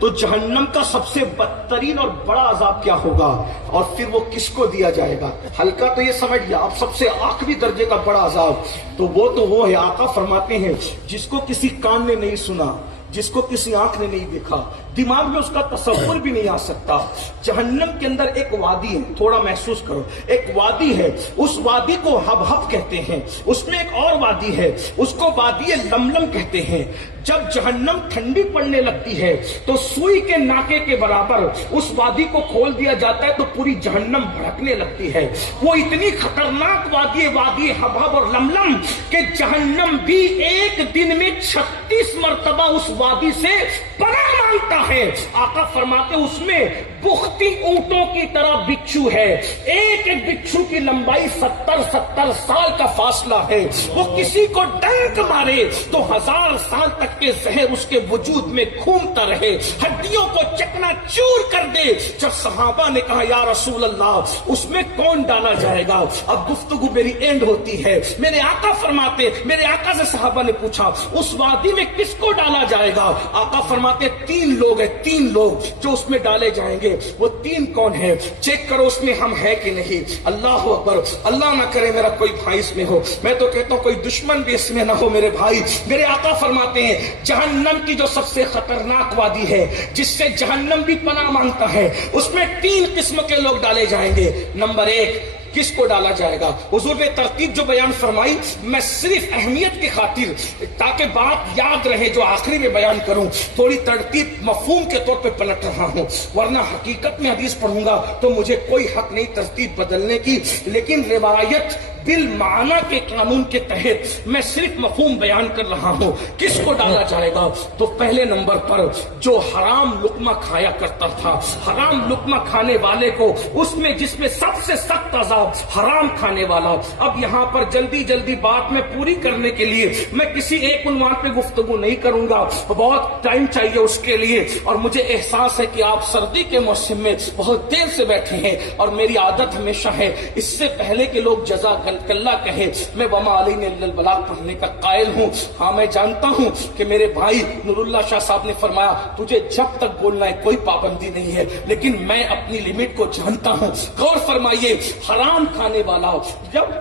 تو جہنم کا سب سے بدترین اور بڑا عذاب کیا ہوگا، اور پھر وہ کس کو دیا جائے گا؟ ہلکا تو یہ سمجھ لیا، اب سب سے آخری درجے کا بڑا عذاب تو وہ ہے، آقا فرماتے ہیں جس کو کسی کان نے نہیں سنا، جس کو کسی آنکھ نے نہیں دیکھا، دماغ میں اس کا تصور بھی نہیں آ سکتا۔ جہنم کے اندر ایک وادی ہے، تھوڑا محسوس کرو، ایک وادی ہے، اس وادی کو حبحب کہتے ہیں، اس میں ایک اور وادی ہے، اس کو وادی لملم کہتے ہیں۔ جب جہنم ٹھنڈی پڑنے لگتی ہے تو سوئی کے ناکے کے برابر اس وادی کو کھول دیا جاتا ہے تو پوری جہنم بھڑکنے لگتی ہے۔ وہ اتنی خطرناک وادی حبحب اور لملم کہ جہنم بھی ایک دن میں 36 مرتبہ اس وادی سے پناہ مانگتا ہے۔ آقا فرماتے اس میں بختی اونٹوں کی طرح بچھو ہے، ایک ایک بچھو کی لمبائی 70 سال کا فاصلہ ہے۔ وہ کسی کو ڈنک مارے تو 1000 سال تک کے زہر اس کے وجود میں گھومتا رہے، ہڈیوں کو چکنا چور کر دے۔ جب صحابہ نے کہا یا رسول اللہ اس میں کون ڈالا جائے گا، اب گفتگو میری اینڈ ہوتی ہے، میرے آقا فرماتے، میرے آقا سے صحابہ نے پوچھا اس وادی میں کس کو ڈالا جائے گا؟ آقا فرماتے 3 لوگ ہیں، 3 لوگ جو اس میں ڈالے جائیں گے۔ وہ 3 کون ہیں؟ چیک کرو اس میں ہم ہے کہ نہیں۔ اللہ اکبر، اللہ نہ کرے میرا کوئی بھائی اس میں ہو، میں تو کہتا ہوں کوئی دشمن بھی اس میں نہ ہو میرے بھائی۔ میرے آقا فرماتے ہیں جہنم کی جو سب سے خطرناک وادی ہے جس سے جہنم بھی پناہ مانگتا ہے، اس میں 3 قسم کے لوگ ڈالے جائیں گے۔ نمبر 1 کس کو ڈالا جائے گا؟ حضور نے ترتیب جو بیان فرمائی میں صرف اہمیت کی خاطر تاکہ بات یاد رہے جو آخری میں بیان کروں، تھوڑی ترتیب مفہوم کے طور پہ پلٹ رہا ہوں، ورنہ حقیقت میں حدیث پڑھوں گا تو مجھے کوئی حق نہیں ترتیب بدلنے کی، لیکن روایت بالمعنی کے قانون کے تحت میں صرف مفہوم بیان کر رہا ہوں۔ کس کو ڈالا جائے گا؟ تو پہلے نمبر پر جو حرام لقمہ کھایا کرتا تھا، حرام لقمہ کھانے والے کو، اس میں جس میں سب سے سخت عذاب حرام کھانے والا۔ اب یہاں پر جلدی بات میں پوری کرنے کے لیے میں کسی ایک عنوان پہ گفتگو نہیں کروں گا، بہت ٹائم چاہیے اس کے لیے، اور مجھے احساس ہے کہ آپ سردی کے موسم میں بہت دیر سے بیٹھے ہیں، اور میری عادت ہمیشہ ہے اس سے پہلے کہ لوگ جزاک اللہ کہے میں وما علینا الا البلاغ پڑھنے کا قائل ہوں۔ ہاں میں جانتا ہوں کہ میرے بھائی نور اللہ شاہ صاحب نے فرمایا تجھے جب تک بولنا ہے کوئی پابندی نہیں ہے، لیکن میں اپنی لمٹ کو جانتا ہوں۔ غور فرمائیے، حرام کھانے والا جب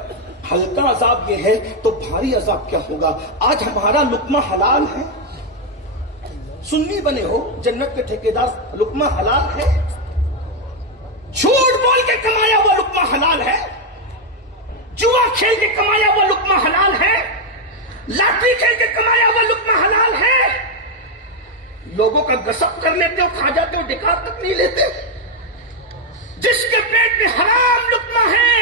ہلکا عذاب یہ ہے تو بھاری عذاب کیا ہوگا؟ آج ہمارا لقمہ حلال ہے، سنی بنے ہو جنت کے ٹھیکیدار، لقمہ حلال ہے، جھوٹ بول کے کمایا ہوا لقمہ حلال ہے، جوا کھیل کے کمایا ہوا لقمہ حلال ہے، لاٹری کھیل کے کمایا ہوا لقمہ حلال ہے۔ لوگوں کا غصب کر لیتے ہو، کھا جاتے ہو، ڈکار تک نہیں لیتے۔ جس کے پیٹ میں حرام لقمہ ہے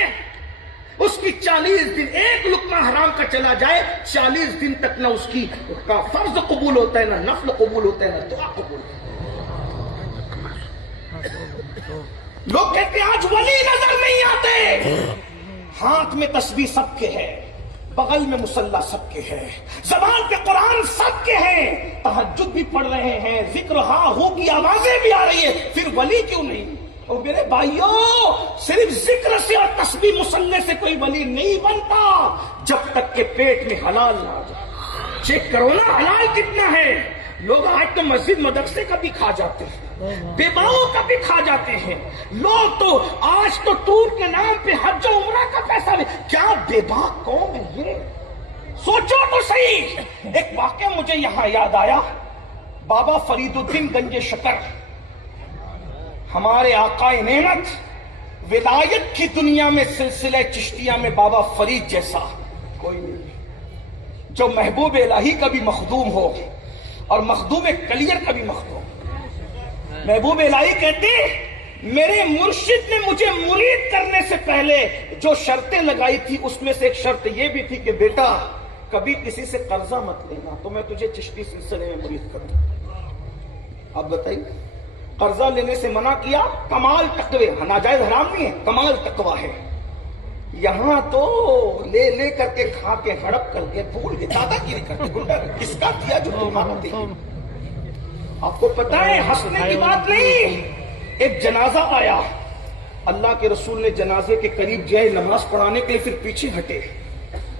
اس کی 40 دن، ایک لقمہ حرام کا چلا جائے 40 دن تک نہ اس کی کا فرض قبول ہوتا ہے، نہ نفل قبول ہوتا ہے، نہ دعا قبول ہوتا ہے۔ لوگ کہتے ہیں آج ولی نظر نہیں آتے، ہاتھ میں تسبیح سب کے ہے، بغل میں مصلی سب کے ہے، زبان پہ قرآن سب کے ہیں، تہجد بھی پڑھ رہے ہیں، ذکر ہاں ہو کی آوازیں بھی آ رہی ہے، پھر ولی کیوں نہیں؟ اور میرے بھائیوں صرف ذکر سے اور تسبیح مصلی سے کوئی ولی نہیں بنتا جب تک کہ پیٹ میں حلال نہ آ جائے۔ چیک کرو نا حلال کتنا ہے۔ لوگ آج تو مسجد مدرسے کا بھی کھا جاتے ہیں، بیواؤں کا بھی کھا جاتے ہیں، لوگ تو آج تو ٹور کے نام پہ حج و عمرہ کا پیسہ بھی۔ کیا بے باک قوم ہے یہ؟ سوچو تو صحیح۔ ایک واقعہ مجھے یہاں یاد آیا، بابا فرید الدین گنج شکر، ہمارے آقا نعمت، ولایت کی دنیا میں سلسلہ چشتیہ میں بابا فرید جیسا کوئی نہیں، جو محبوب الہی کا بھی مخدوم ہو اور مخدوم کلیر کا بھی مخدوم۔ محبوب الہی کہتے میرے مرشد نے مجھے مرید کرنے سے پہلے جو شرطیں لگائی تھی اس میں سے ایک شرط یہ بھی تھی کہ بیٹا کبھی کسی سے قرضہ مت لینا تو میں تجھے چشتی سلسلے میں مرید کروں۔ اب بتائیے، قرضہ لینے سے منع کیا، کمال تقوی، ناجائز حرام نہیں ہے، کمال تقوی ہے۔ یہاں تو لے لے کر کے کھا کے ہڑپ کر کے بھول کے دادا گیری کرتے، گنڈا کس کا دیا جو تمہارا دے۔ آپ کو پتا ہے ہنسنے کی بات نہیں، ایک جنازہ آیا، اللہ کے رسول نے جنازے کے قریب گئے نماز پڑھانے کے لیے، پھر پیچھے ہٹے۔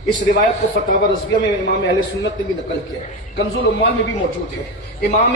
اس روایت کو فتاوی رضویہ میں امام اہل سنت نے بھی نقل کیا، کنز الاموال میں بھی موجود ہے۔ امام